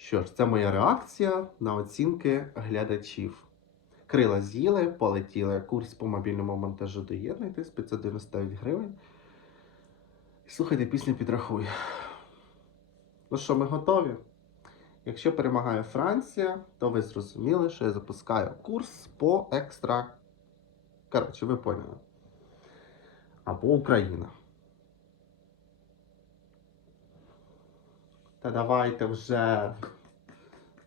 Що ж, це моя реакція на оцінки глядачів. Крила з'їли, полетіли. Курс по мобільному монтажу доєднуйтесь 599 гривень. Слухайте пісню підрахуй. Ну що, ми готові? Якщо перемагає Франція, то ви зрозуміли, що я запускаю курс по екстра. Коротше, ви поняли. Або Україна. Та давайте вже.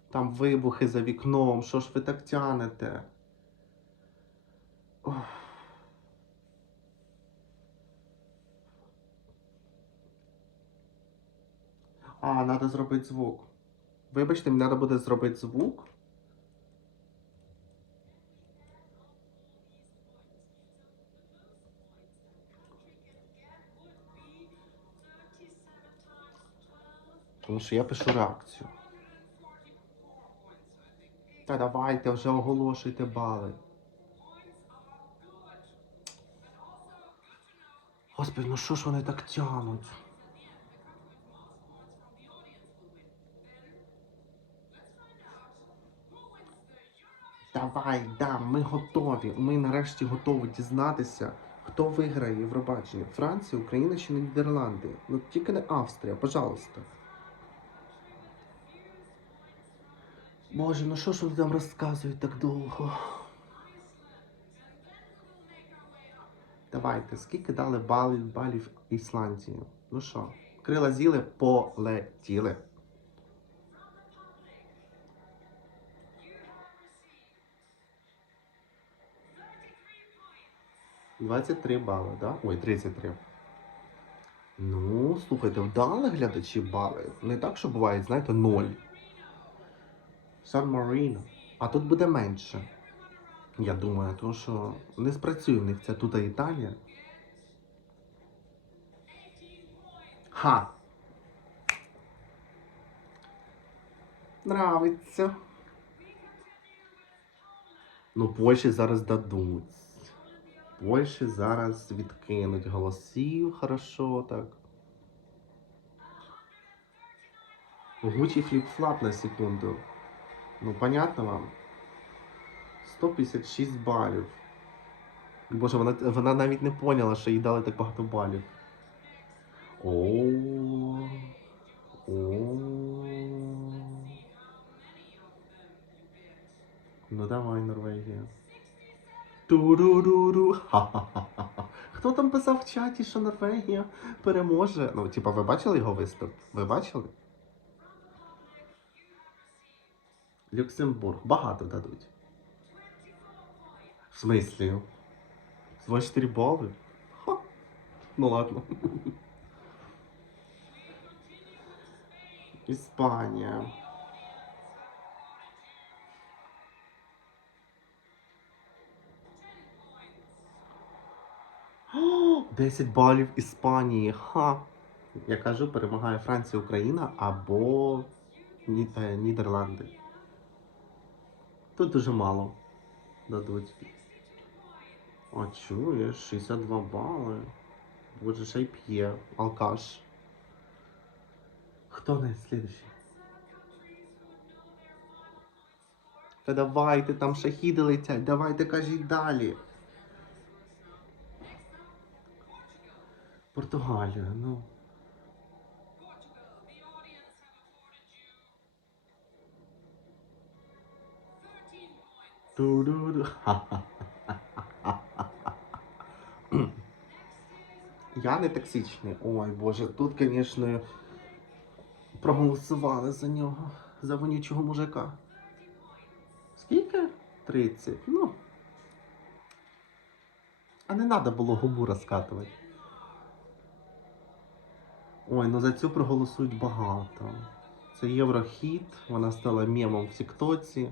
Там вибухи за вікном. Що ж ви так тянете? Ох. А, треба зробити звук. Вибачте, мені треба буде зробити звук. Тому що я пишу реакцію. Та давайте вже оголошуйте бали. Господи, ну що ж вони так тянуть? Давай, да, ми готові. Ми нарешті готові дізнатися, хто виграє Євробачення. Франція, Україна чи Нідерланди. Ну тільки не Австрія, пожалуйста. Боже, ну що ж вони там розказують так довго? Давайте, скільки дали балів, балів Ісландії? Ну що, крила з'їли, полетіли. Двадцять три бали, да? Ой, 33. Ну, слухайте, вдали глядачі бали. Не так, що буває, знаєте, ноль. Сан Маріно. А тут буде менше. Я думаю, тому що не спрацює в них це тут Італія. Ха! Нравиться. Ну, Польщі зараз дадуть. Польщі зараз відкинуть голосів, хорошо так. Гучі фліп-флап на секунду. Ну, понятно вам? 156 балів. Боже, вона, вона навіть не поняла, що їй дали так багато балів. О. О. Ну давай, Норвегія. Туруруру. Ха-ха-ха. Хто там писав в чаті, що Норвегія переможе? Ну, типа, ви бачили його виступ? Ви бачили? Люксембург. Багато дадуть. В смислі? 24 бали? Ха. Ну ладно. Іспанія. 10 балів Іспанії. Ха. Я кажу, перемагає Франція, Україна або е, Нідерланди. Тут дуже мало дадуть. А чуєш, 62 бали. Боже, ще й п'є. Алкаш. Хто найслідуючий? Та давайте, там шахіди летять, давайте кажіть далі. Португалія, ну. Ту-ду-ду. Я не токсичний. Ой, боже, тут, звісно, проголосували за нього, за вонючого мужика. Скільки? 30. Ну. А не треба було губу розкатувати. Ой, ну за цю проголосують багато. Це Єврохіт, вона стала мемом в Тіктоці.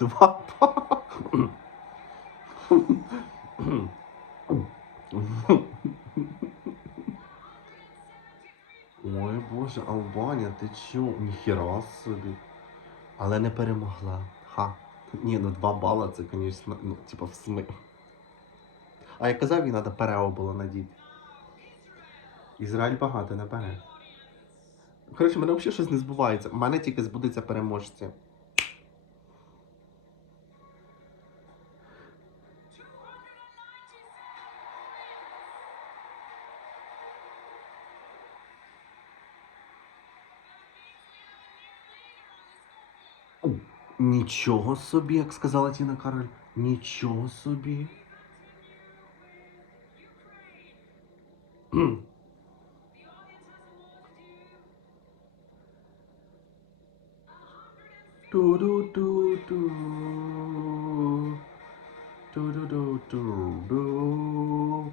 Два Ой, боже, Албанія, ти чо? Ніхіра собі. Але не перемогла. Ха. Ні, ну два бала це, звісно, ну, типа в сми. А я казав, їй треба перео було надіти. Ізраїль багато не бере. Коротше, мене взагалі щось не збувається. У мене тільки збудеться переможці. Нічого собі, як сказала Тіна Кароль. Нічого собі. Ту-ду-ду-ду-ду.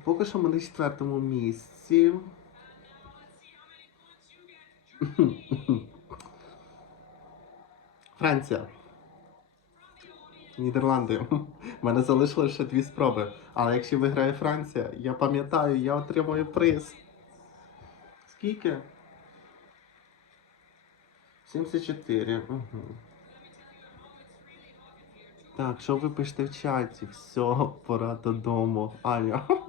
Поки що ми на четвертому місці. Франція. Нідерланди. У мене залишилося ще дві спроби. Але якщо виграє Франція, я пам'ятаю, я отримую приз. Скільки? 74. Угу. Так, що ви пишете в чаті? Все, пора додому. Аня.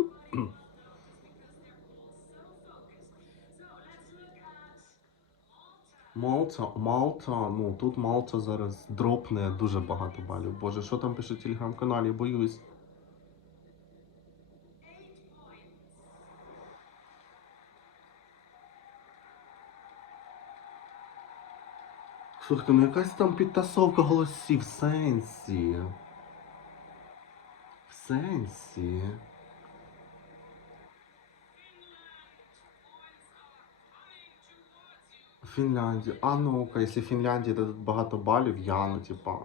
Малта, Малта, ну тут Малта зараз дропне дуже багато балів. Боже, що там пише в телеграм-каналі, боюсь. Слухайте, ну якась там підтасовка голосів в сенсі. В сенсі. Фінляндія. А ну-ка, якщо Фінляндія дадуть багато балів, я ну типа.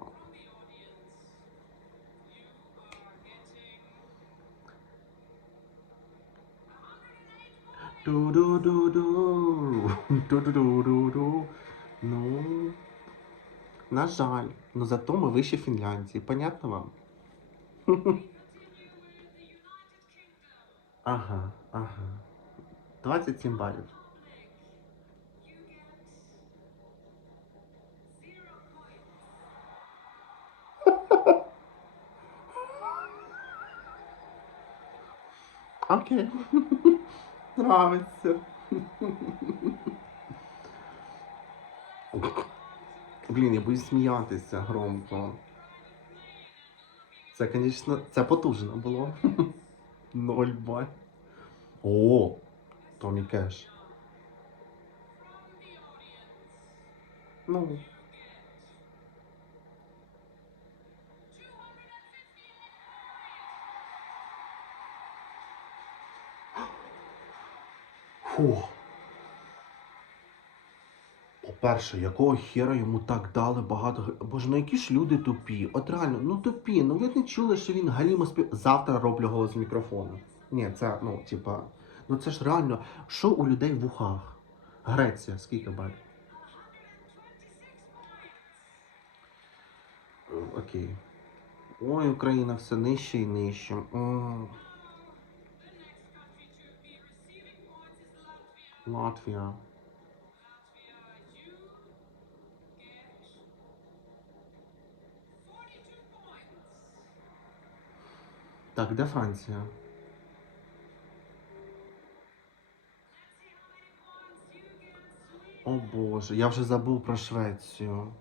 Ду-ду-ду-ду. Ну. На жаль. Но зато ми вище Фінляндії. Понятно вам? Ага, ага. 27 балів. Окей. Нравится. Блін, я боюсь сміятися громко. Це, звісно, це потужно було. Ноль баль. О, Томі Кеш. Ну. Фух. По-перше, якого хера йому так дали багато. Боже, ну які ж люди тупі. От реально, ну тупі. Ну ви не чули, що він галімо спів. Завтра роблю голос з мікрофону. Ні, це, ну, типа. Ну це ж реально, що у людей в ухах? Греція, скільки балів? Е, Окей. Ой, Україна все нижче і нижче. М. Латвія. Так, де Франція? О Боже, я вже забув про Швецію.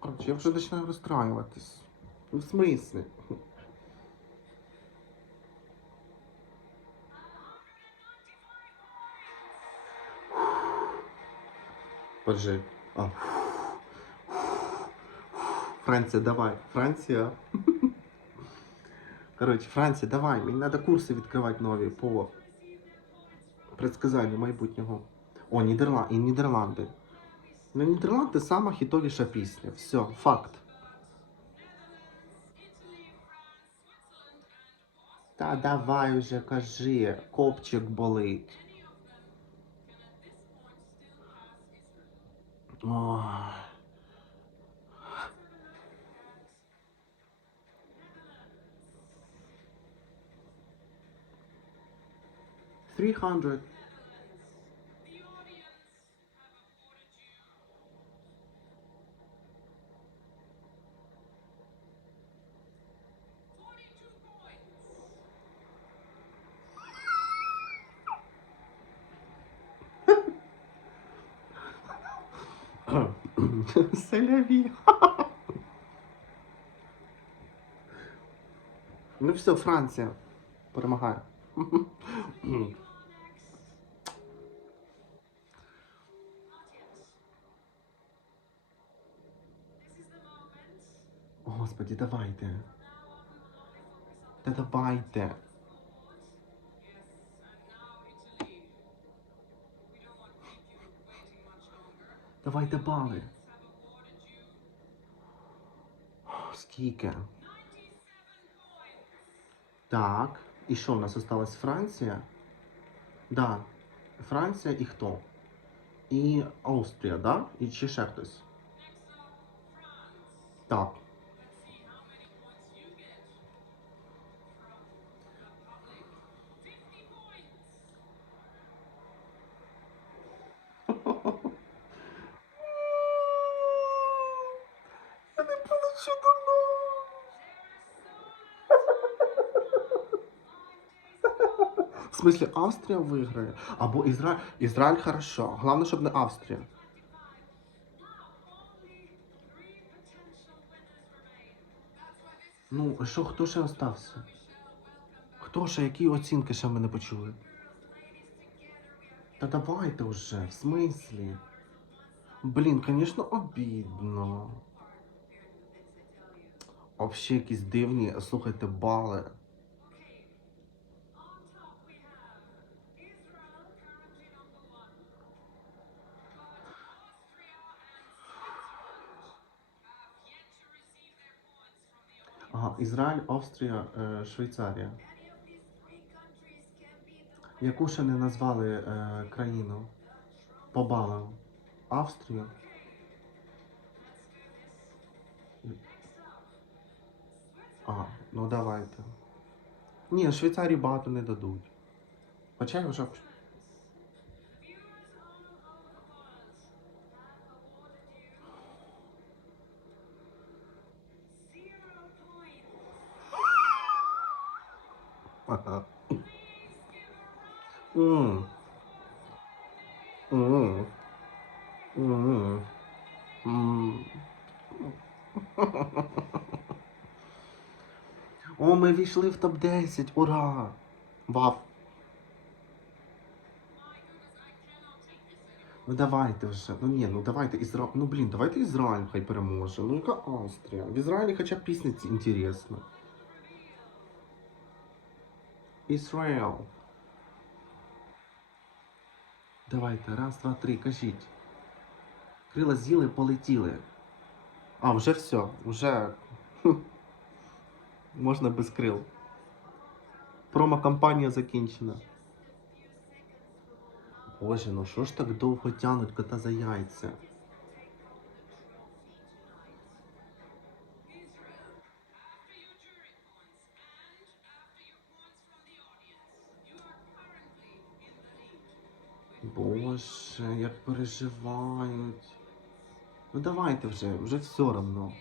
Коротше, я вже починаю розстраюватись. Ну, в смислі? Подожди. А. Франція, давай. Франція. Коротше, Франція, давай. Мені треба курси відкривати нові по предсказанню майбутнього. О, Нідерланд і Нідерланди. Ну, Нідерланди сама хітовіша пісня. Все, факт. Та давай уже кажи, копчик болить. 300 Селяві. Ну все, Франція перемагає. Господи, давайте. Та давайте. Давайте бали. Скільки? Так. І що, в нас осталась Франція? Да. Франція і хто? І Австрія, да? І чи ще хтось? Так. Я не получу В смысле, Австрія виграє? Або Ізраїль. Ізраїль хорошо. Головне, щоб не Австрія. Ну, що, хто ще остався? Хто ще, які оцінки ще ми не почули? Та давайте вже, в смислі? Блін, звісно, обідно. Вообще якісь дивні, слухайте, бали. Ага, Ізраїль, Австрія, е, Швейцарія. Яку ще не назвали е, країну по балам? Австрію? А, ну давайте. Ні, Швейцарії багато не дадуть. Хоча я вже. О, ми війшли в топ-10. Ура! Вау! Ну давайте вже. Ну ні, ну давайте Ізра... Ну блін, давайте Ізраїль хай переможе. Ну яка Австрія? В Ізраїлі хоча б пісня інтересна. Ізраїл. Давайте, раз, два, три, кажіть. Крила з'їли, полетіли. А, вже все, вже. Можна без крил. Промо-кампанія закінчена. Боже, ну що ж так довго тянуть кота за яйця? Боже, як переживають. Ну давайте вже, вже все одно.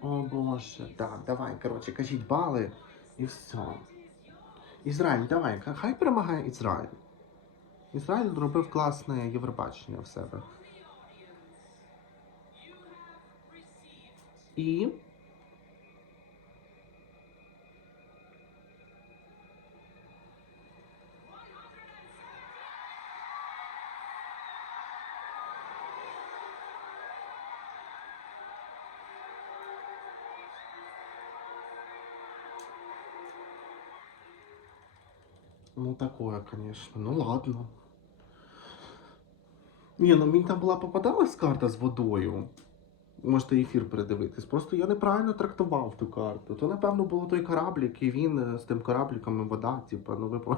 О Боже, так, давай, коротше, кажіть бали і все. Ізраїль, давай, хай перемагає Ізраїль. Ізраїль робив класне Євробачення в себе. І. Ну, такое, конечно. Ну ладно. Ні, ну мені там була попадалась карта з водою. Можете ефір передивитись. Просто я неправильно трактував ту карту. То, напевно, було той кораблік, і він е, з тим корабліком і вода, типу, ну ви